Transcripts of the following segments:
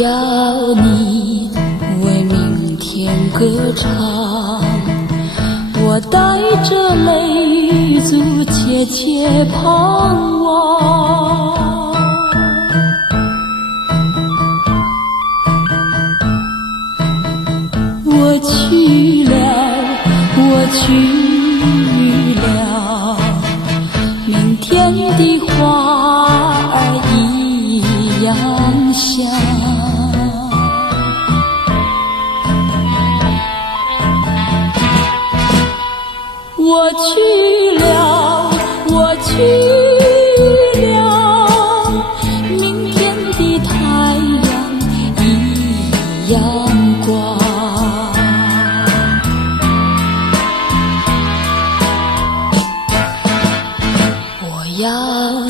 要你为明天歌唱，我带着泪珠切切盼望。我去了，我去了，明天的花儿一样香。我去了，我去了，明天的太阳一样光。我要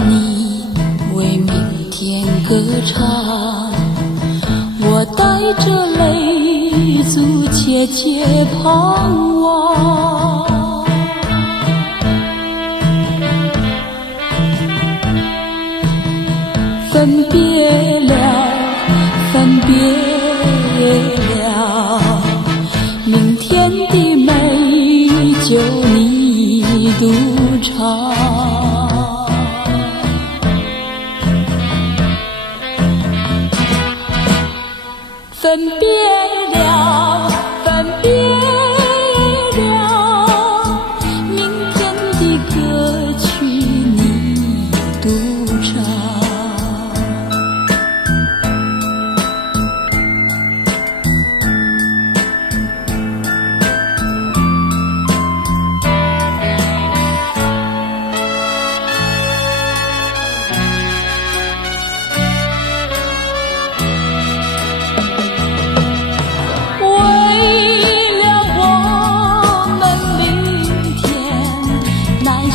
你为明天歌唱，我带着泪珠切切盼望。分别了，分别了，明天的美酒你独尝。分别了，分别了，明天的歌曲你独唱。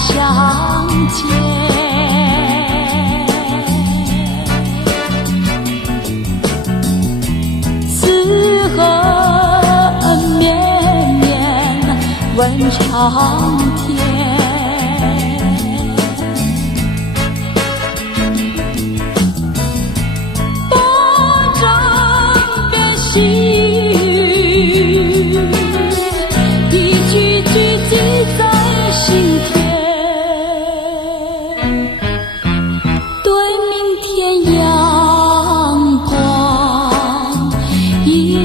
相见，此恨绵绵问长天。把枕边细语，一句句记在心田。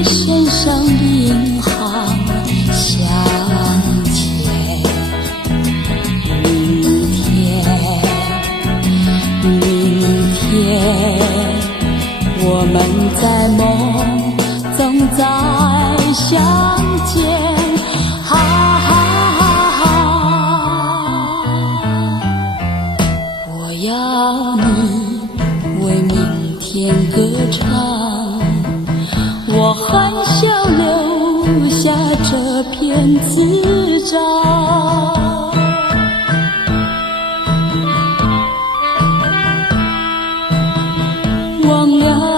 身上银行向前，明天，我们在梦中再相见。哈哈哈！我要你为明天歌唱，我含笑留下这篇词章，忘了